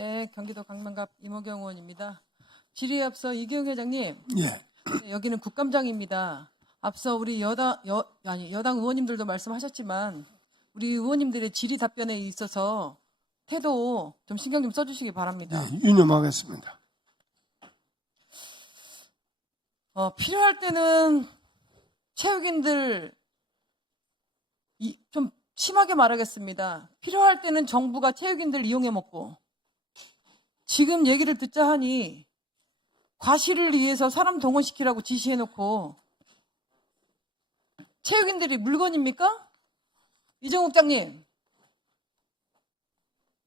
네, 경기도 강남갑 이모경 의원입니다. 질의에 앞서 이기영 회장님, 예. 네, 여기는 국감장입니다. 앞서 우리 여당 의원님들도 말씀하셨지만 우리 의원님들의 질의 답변에 있어서 태도 좀 신경 좀 써주시기 바랍니다. 네, 유념하겠습니다. 필요할 때는 체육인들 좀 심하게 말하겠습니다. 필요할 때는 정부가 체육인들 이용해 먹고 지금 얘기를 듣자 하니 과실을 위해서 사람 동원시키라고 지시해놓고 체육인들이 물건입니까? 이정욱 국장님,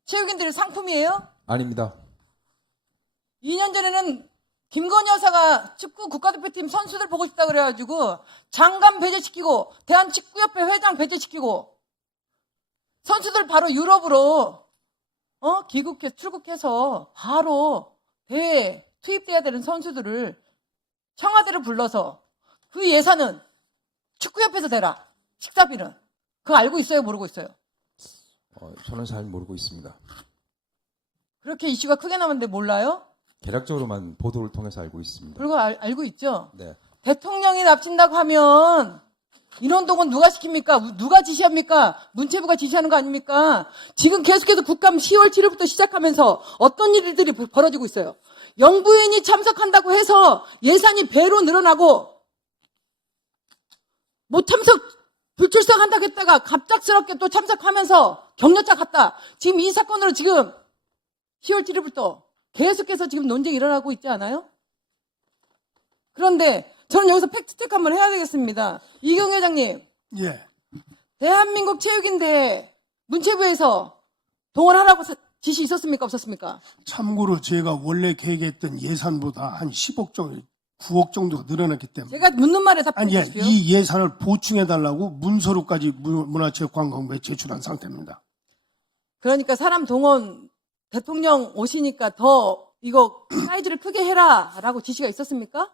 체육인들이 상품이에요? 아닙니다. 2년 전에는 김건희 여사가 축구 국가대표팀 선수들 보고 싶다 그래가지고 장관 배제시키고 대한축구협회 회장 배제시키고 선수들 바로 유럽으로 출국해서 바로 대회에 투입돼야 되는 선수들을 청와대로 불러서 그 예산은 축구협회에서 대라. 식사비는. 그거 알고 있어요? 모르고 있어요? 저는 잘 모르고 있습니다. 그렇게 이슈가 크게 나왔는데 몰라요? 개략적으로만 보도를 통해서 알고 있습니다. 그리고 알고 있죠? 네. 대통령이 납친다고 하면 인원동원 누가 시킵니까? 누가 지시합니까? 문체부가 지시하는 거 아닙니까? 지금 계속해서 국감 10월 7일부터 시작하면서 어떤 일들이 벌어지고 있어요. 영부인이 참석한다고 해서 예산이 배로 늘어나고 못 참석, 불출석한다고 했다가 갑작스럽게 또 참석하면서 격려자 갔다. 지금 이 사건으로 지금 10월 7일부터 계속해서 지금 논쟁이 일어나고 있지 않아요? 그런데 저는 여기서 팩트체크 한번 해야 되겠습니다. 이경 회장님, 예. 대한민국 체육인대 문체부에서 동원하라고 지시 있었습니까? 없었습니까? 참고로 제가 원래 계획했던 예산보다 한 10억 정도, 9억 정도가 늘어났기 때문에. 제가 묻는 말에 답변해 아니, 예, 주십시오. 이 예산을 보충해달라고 문서로까지 문화체육관광부에 제출한 상태입니다. 그러니까 사람 동원 대통령 오시니까 더 이거 사이즈를 크게 해라라고 지시가 있었습니까?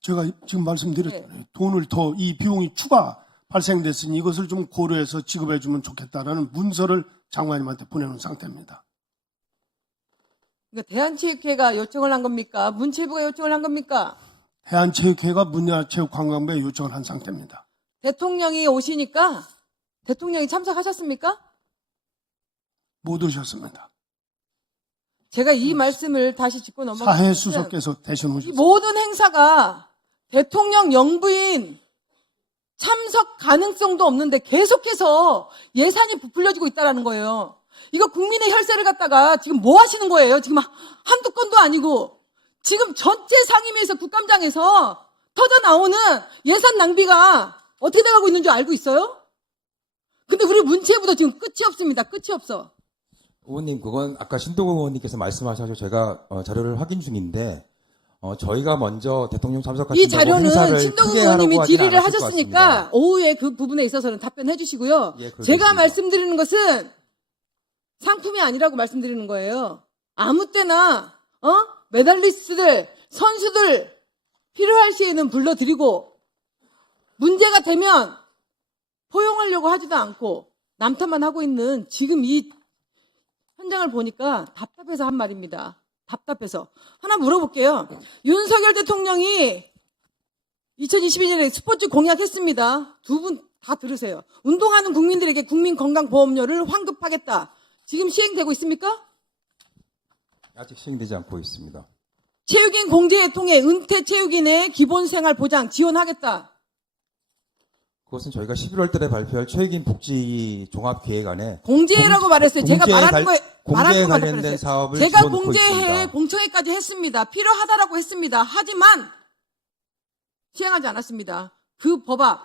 제가 지금 말씀드렸잖아요. 돈을 더, 이 비용이 추가 발생됐으니 이것을 좀 고려해서 지급해주면 좋겠다라는 문서를 장관님한테 보내놓은 상태입니다. 그러니까 대한체육회가 요청을 한 겁니까? 문체부가 요청을 한 겁니까? 대한체육회가 문화체육관광부에 요청을 한 상태입니다. 대통령이 오시니까 대통령이 참석하셨습니까? 못 오셨습니다. 제가 이 말씀을 다시 짚고 넘어가면 사회수석께서 대신 이 오셨습니다. 모든 행사가 대통령 영부인 참석 가능성도 없는데 계속해서 예산이 부풀려지고 있다는 거예요. 이거 국민의 혈세를 갖다가 지금 뭐 하시는 거예요? 지금 한두 건도 아니고 지금 전체 상임위에서 국감장에서 터져 나오는 예산 낭비가 어떻게 돼가고 있는 줄 알고 있어요? 근데 우리 문체부도 지금 끝이 없습니다. 끝이 없어. 의원님, 그건 아까 신동욱 의원님께서 말씀하셔서 제가 자료를 확인 중인데 저희가 먼저 대통령 이 참석하신다고 자료는 행사를 신동욱 크게 하라고 의원님이 하진 질의를 않았을 것 하셨으니까 같습니다. 오후에 그 부분에 있어서는 답변해 주시고요. 예, 그러겠습니다. 제가 말씀드리는 것은 상품이 아니라고 말씀드리는 거예요. 아무 때나 메달리스트들, 선수들 필요할 시에는 불러드리고 문제가 되면 포용하려고 하지도 않고 남탓만 하고 있는 지금 이 현장을 보니까 답답해서 한 말입니다. 답답해서. 하나 물어볼게요. 윤석열 대통령이 2022년에 스포츠 공약했습니다. 두 분 다 들으세요. 운동하는 국민들에게 국민건강보험료를 환급하겠다. 지금 시행되고 있습니까? 아직 시행되지 않고 있습니다. 체육인 공제에 통해 은퇴 체육인의 기본생활 보장 지원하겠다. 그것은 저희가 11월 달에 발표할 최익인 복지 종합계획안에 공제라고 말했어요. 제가 말하는 거에 공제에 말하는 관련된 것만 사업을 제가 집어넣고 공제해 있습니다. 공청회까지 했습니다. 필요하다라고 했습니다. 하지만 시행하지 않았습니다. 그 법안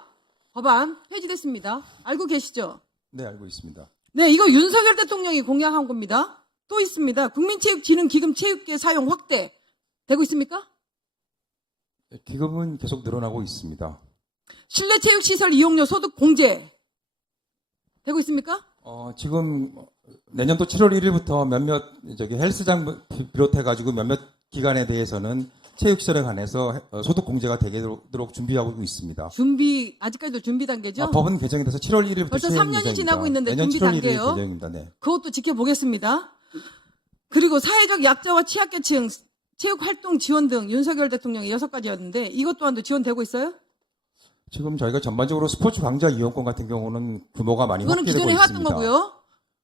폐지됐습니다. 알고 계시죠? 네, 알고 있습니다. 네, 이거 윤석열 대통령이 공약한 겁니다. 또 있습니다. 국민체육진흥기금 체육계 사용 확대 되고 있습니까? 기금은 계속 늘어나고 있습니다. 실내체육시설 이용료 소득 공제 되고 있습니까? 지금 내년도 7월 1일부터 몇몇 헬스장 비롯해가지고 몇몇 기관에 대해서는 체육시설에 관해서 소득 공제가 되도록 준비하고 있습니다. 아직까지도 준비 단계죠? 법은 개정이 돼서 7월 1일부터 벌써 시행 3년이 예정입니다. 지나고 있는데 내년 준비 7월 1일 단계요? 개정입니다. 네. 그것도 지켜보겠습니다. 그리고 사회적 약자와 취약계층 체육활동 지원 등 윤석열 대통령의 6가지였는데 이것 또한도 지원되고 있어요? 지금 저희가 전반적으로 스포츠 광자 이용권 같은 경우는 규모가 많이 그거는 확대되고 기존에 해왔던 있습니다. 거고요.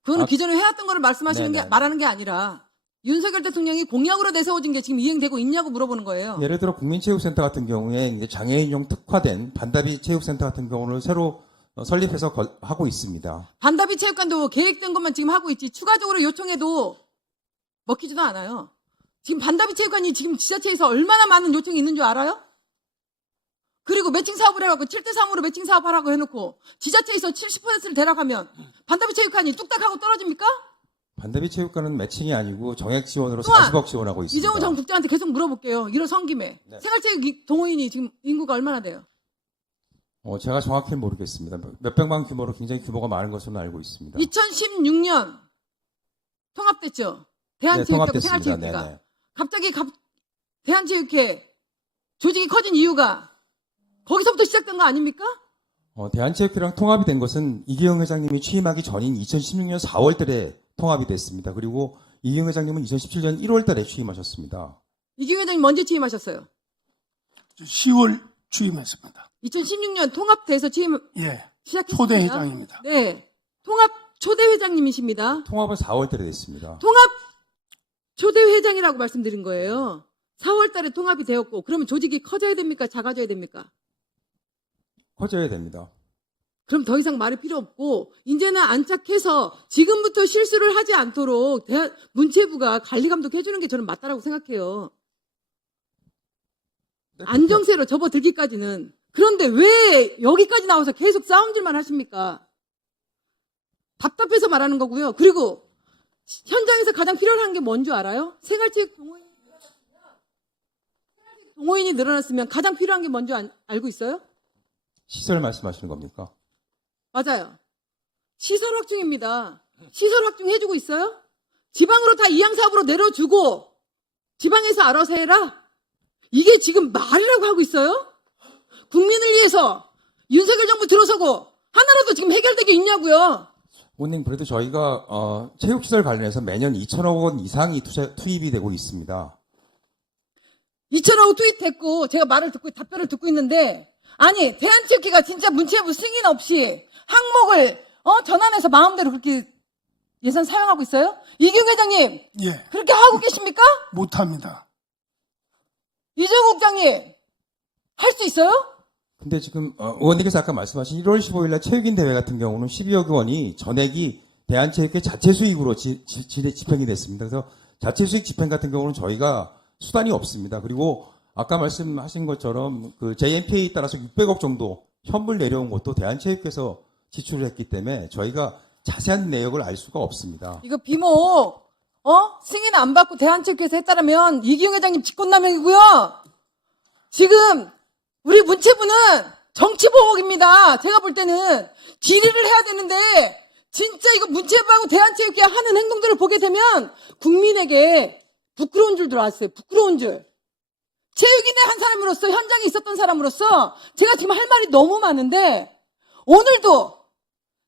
그거는 아, 기존에 해왔던 거를 네네. 말하는 게 아니라 윤석열 대통령이 공약으로 내세워진 게 지금 이행되고 있냐고 물어보는 거예요. 예를 들어 국민체육센터 같은 경우에 이제 장애인용 특화된 반다비 체육센터 같은 경우는 새로 설립해서 하고 있습니다. 반다비 체육관도 계획된 것만 지금 하고 있지 추가적으로 요청해도 먹히지도 않아요. 지금 반다비 체육관이 지금 지자체에서 얼마나 많은 요청이 있는 줄 알아요? 그리고 매칭 사업을 해갖고 7대3으로 매칭 사업하라고 해놓고 지자체에서 70%를 대락하면 반다비 체육관이 뚝딱 하고 떨어집니까? 반다비 체육관은 매칭이 아니고 정액 지원으로 또한 40억 지원하고 있습니다. 이정우 전 국장한테 계속 물어볼게요. 이런 성김에. 네. 생활체육 동호인이 지금 인구가 얼마나 돼요? 제가 정확히는 모르겠습니다. 몇백만 규모로 굉장히 규모가 많은 것으로 알고 있습니다. 2016년 통합됐죠? 대한체육회하고 통합됐습니다. 생활체육회가. 네네. 갑자기 대한체육회 조직이 커진 이유가 거기서부터 시작된 거 아닙니까? 대한체육회랑 통합이 된 것은 이기영 회장님이 취임하기 전인 2016년 4월 달에 통합이 됐습니다. 그리고 이기영 회장님은 2017년 1월 달에 취임하셨습니다. 이기영 회장님 먼저 취임하셨어요. 10월 취임했습니다. 2016년 통합돼서 취임 예. 시작했습니다. 초대 회장입니다. 네. 통합 초대 회장님이십니다. 통합은 4월 달에 됐습니다. 통합 초대 회장이라고 말씀드린 거예요. 4월 달에 통합이 되었고 그러면 조직이 커져야 됩니까? 작아져야 됩니까? 커져야 됩니다. 그럼 더 이상 말이 필요 없고 이제는 안착해서 지금부터 실수를 하지 않도록 문체부가 관리 감독해 주는 게 저는 맞다라고 생각해요. 안정세로 접어들기까지는. 그런데 왜 여기까지 나와서 계속 싸움질만 하십니까? 답답해서 말하는 거고요. 그리고 현장에서 가장 필요한 게 뭔 줄 알아요? 생활체육 동호인이 늘어났으면 가장 필요한 게 뭔지 알고 있어요? 시설 말씀하시는 겁니까? 맞아요. 시설 확충입니다. 시설 확충 해주고 있어요? 지방으로 다 이양사업으로 내려주고 지방에서 알아서 해라? 이게 지금 말이라고 하고 있어요? 국민을 위해서 윤석열 정부 들어서고 하나라도 지금 해결된 게 있냐고요? 원님, 그래도 저희가 체육시설 관련해서 매년 2천억 원 이상이 투입이 되고 있습니다. 2천억 투입됐고 제가 답변을 듣고 있는데 아니 대한체육회가 진짜 문체부 승인 없이 항목을 전환해서 마음대로 그렇게 예산 사용하고 있어요? 이경 회장님 예. 그렇게 하고 계십니까? 못합니다. 이정우 국장님 할 수 있어요? 근데 지금 의원님께서 아까 말씀하신 1월 15일 날 체육인 대회 같은 경우는 12억 원이 전액이 대한체육회 자체 수익으로 집행이 됐습니다. 그래서 자체 수익 집행 같은 경우는 저희가 수단이 없습니다. 그리고 아까 말씀하신 것처럼 그 JMPA에 따라서 600억 정도 현물 내려온 것도 대한체육회에서 지출을 했기 때문에 저희가 자세한 내역을 알 수가 없습니다. 이거 비목 승인 안 받고 대한체육회에서 했다라면 이기용 회장님 직권남용이고요. 지금 우리 문체부는 정치보복입니다. 제가 볼 때는 질의를 해야 되는데 진짜 이거 문체부하고 대한체육회 하는 행동들을 보게 되면 국민에게 부끄러운 줄 알았어요. 부끄러운 줄. 체육인의 한 사람으로서 현장에 있었던 사람으로서 제가 지금 할 말이 너무 많은데 오늘도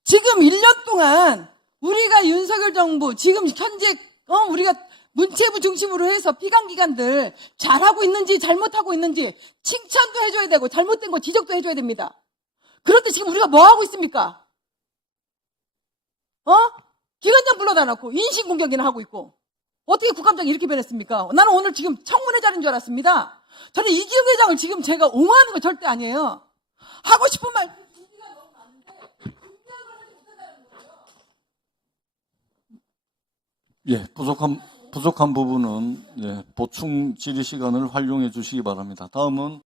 지금 1년 동안 우리가 윤석열 정부 지금 현재 우리가 문체부 중심으로 해서 피감기관들 잘하고 있는지 잘못하고 있는지 칭찬도 해줘야 되고 잘못된 거 지적도 해줘야 됩니다. 그런데 지금 우리가 뭐 하고 있습니까? 기관장 불러다 놓고 인신공격이나 하고 있고 어떻게 국감장이 이렇게 변했습니까? 나는 오늘 지금 청문회 자리인 줄 알았습니다. 저는 이기영 회장을 지금 제가 옹호하는 거 절대 아니에요. 하고 싶은 말 준비가 너무 많은데 준비한 걸 하지 못한다는 거예요. 예, 부족한 부분은 보충 질의 시간을 활용해 주시기 바랍니다. 다음은